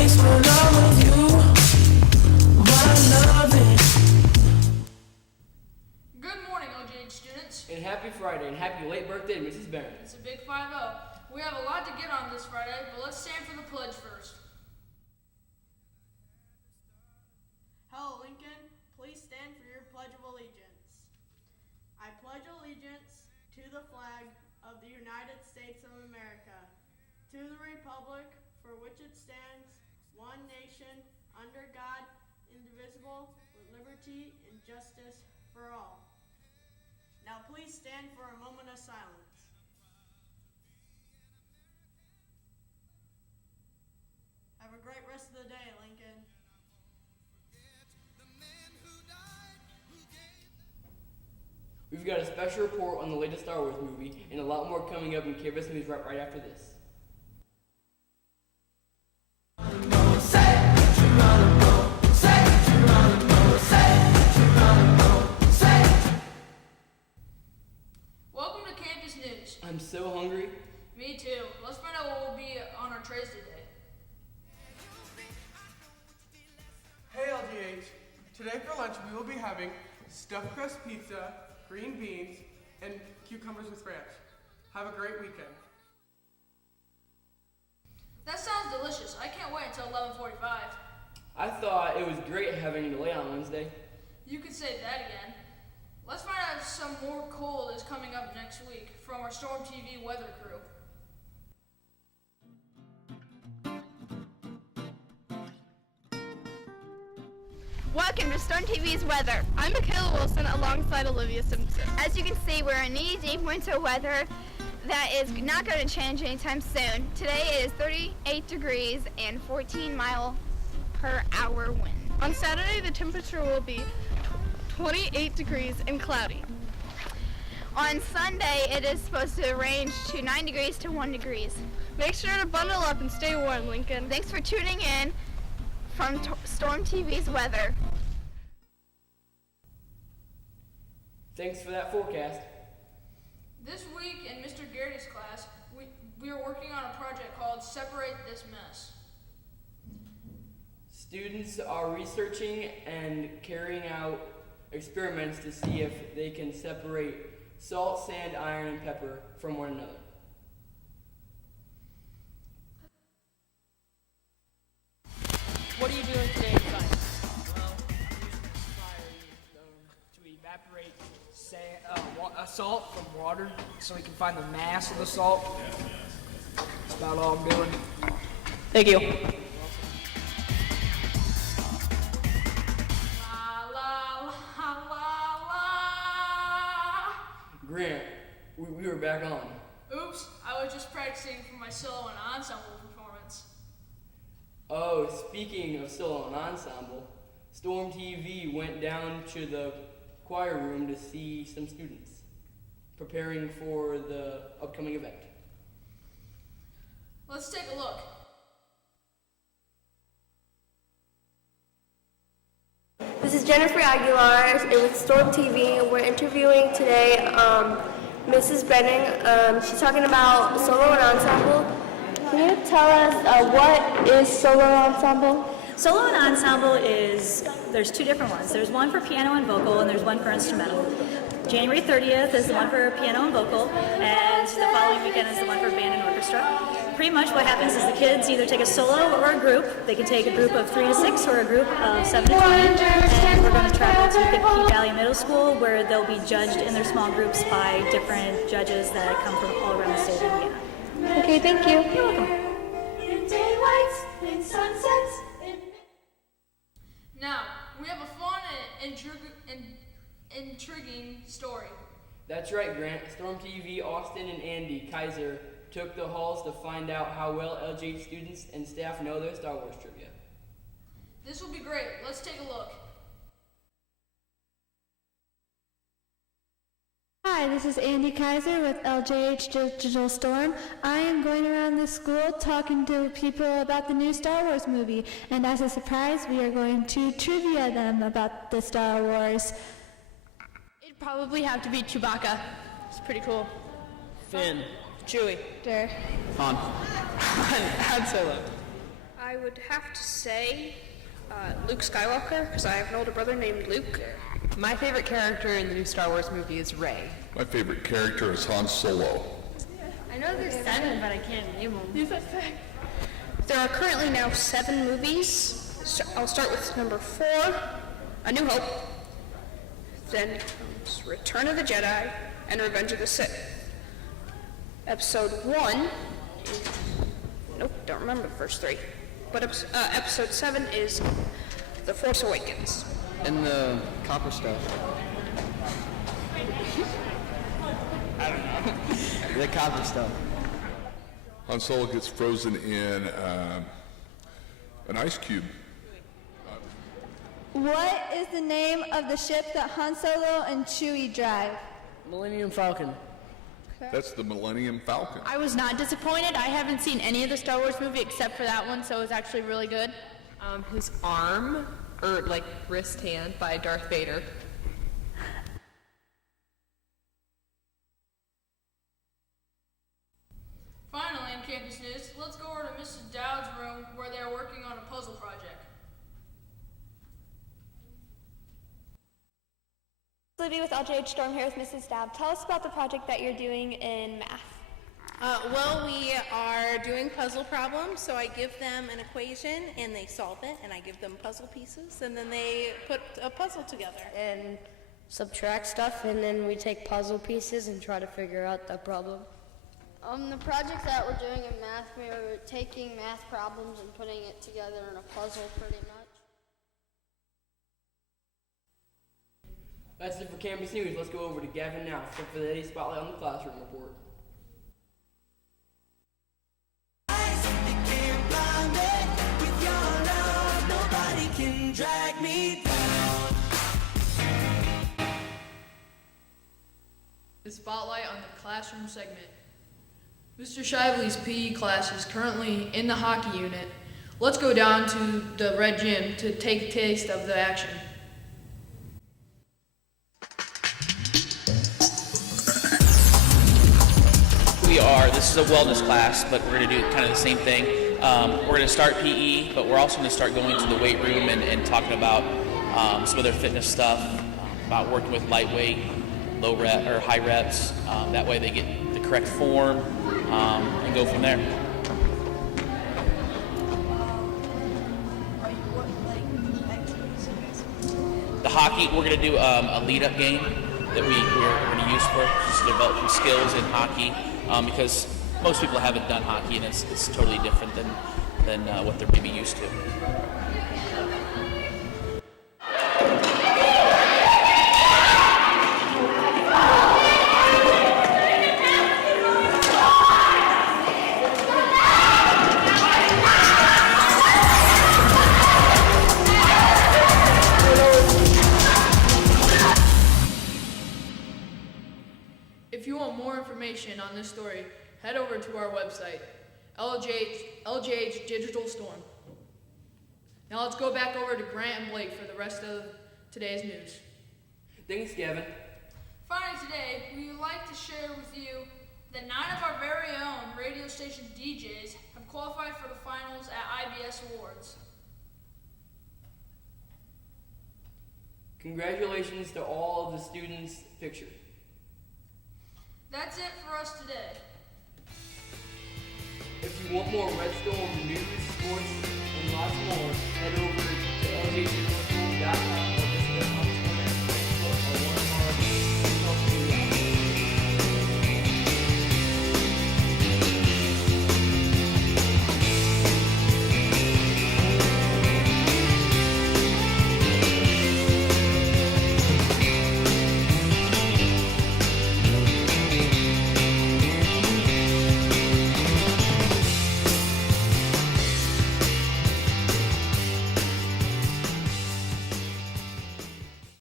makes me in love with you, but I love it. Good morning, OGH students. And happy Friday, and happy late birthday to Mrs. Barron. It's a big 5-0. We have a lot to get on this Friday, but let's stand for the pledge first. Hello, Lincoln. Please stand for your Pledge of Allegiance. I pledge allegiance to the flag of the United States of America, to the republic for which it stands, one nation, under God, indivisible, with liberty and justice for all. Now please stand for a moment of silence. Have a great rest of the day, Lincoln. We've got a special report on the latest Star Wars movie, and a lot more coming up in KBS News right after this. Welcome to Campus News. I'm so hungry. Me too. Let's find out what will be on our trays today. Hey LGH, today for lunch we will be having stuffed crust pizza, green beans, and cucumbers with ranch. Have a great weekend. That sounds delicious. I can't wait until 11:45. I thought it was great having a delay on Wednesday. You could say that again. Let's find out if some more cold is coming up next week from our Storm TV weather crew. Welcome to Storm TV's weather. I'm Michaela Wilson alongside Olivia Simpson. As you can see, we're in knee-deep winter weather that is not going to change anytime soon. Today it is 38 degrees and 14-mile-per-hour wind. On Saturday, the temperature will be 28 degrees and cloudy. On Sunday, it is supposed to range to 9 degrees to 1 degree. Make sure to bundle up and stay warm, Lincoln. Thanks for tuning in from Storm TV's weather. Thanks for that forecast. This week in Mr. Garrity's class, we are working on a project called Separate This Mess. Students are researching and carrying out experiments to see if they can separate salt, sand, iron, and pepper from one another. What are you doing today in science? Well, I'm using fire to evaporate salt from water so we can find the mass of the salt. That's about all I'm doing. Thank you. Grant, we were back on. Oops, I was just practicing for my solo and ensemble performance. Oh, speaking of solo and ensemble, Storm TV went down to the choir room to see some students preparing for the upcoming event. Let's take a look. This is Jennifer Aguilar with Storm TV. We're interviewing today Mrs. Benning. She's talking about solo and ensemble. Can you tell us what is solo ensemble? Solo and ensemble there's two different ones. There's one for piano and vocal, and there's one for instrumental. January 30th is the one for piano and vocal, and the following weekend is the one for band and orchestra. Pretty much what happens is the kids either take a solo or a group. They can take a group of 3 to 6 or a group of 7 to 20, and we're going to travel to Kankakee Valley Middle School, where they'll be judged in their small groups by different judges that come from all around the state of Indiana. Okay, thank you. You're welcome. In daylights, in sunsets, Now, we have a fun and intriguing story. That's right, Grant. Storm TV, Austin, and Andy Kaiser took the halls to find out how well LGH students and staff know their Star Wars trivia. This will be great. Let's take a look. Hi, this is Andy Kaiser with LJH Digital Storm. I am going around the school talking to people about the new Star Wars movie, and as a surprise, we are going to trivia them about the Star Wars. It'd probably have to be Chewbacca. It's pretty cool. Finn. Chewie. Sure. Han. Han Solo. I would have to say Luke Skywalker, because I have an older brother named Luke. My favorite character in the new Star Wars movie is Rey. My favorite character is Han Solo. I know there's 7, but I can't name them. There are currently now 7 movies. So I'll start with number 4, A New Hope. Then comes Return of the Jedi and Revenge of the Sith. Episode 1 is... Nope, don't remember the first 3. But episode 7 is The Force Awakens. And the copper stuff. I don't know. The copper stuff. Han Solo gets frozen in an ice cube. What is the name of the ship that Han Solo and Chewie drive? Millennium Falcon. That's the Millennium Falcon. I was not disappointed. I haven't seen any of the Star Wars movie except for that one, so it was actually really good. His arm, or like wrist hand, by Darth Vader. Finally, in campus news, let's go over to Mrs. Dowd's room where they're working on a puzzle project. Libby with LJH Storm here with Mrs. Dowd. Tell us about the project that you're doing in math. Well, we are doing puzzle problems, so I give them an equation and they solve it, and I give them puzzle pieces, and then they put a puzzle together. And subtract stuff, and then we take puzzle pieces and try to figure out the problem. The project that we're doing in math, we're taking math problems and putting it together in a puzzle pretty much. That's it for campus news. Let's go over to Gavin now for the Eddie Spotlight on the Classroom Report. The Spotlight on the Classroom segment. Mr. Shively's PE class is currently in the hockey unit. Let's go down to the red gym to take a taste of the action. This is a wellness class, but we're going to do kind of the same thing. We're going to start PE, but we're also going to start going to the weight room and talking about some of their fitness stuff, about working with lightweight, low rep or high reps. That way they get the correct form and go from there. The hockey, we're going to do a lead-up game that we're going to use for just developing skills in hockey. Because most people haven't done hockey and it's totally different than what they're maybe used to. If you want more information on this story, head over to our website, LJH Digital Storm. Now let's go back over to Grant and Blake for the rest of today's news. Thanks, Gavin. Finally today, we would like to share with you that 9 of our very own radio station DJs have qualified for the finals at IBS Awards. Congratulations to all of the students pictured. That's it for us today. If you want more Red Storm news, sports, and lots more, head over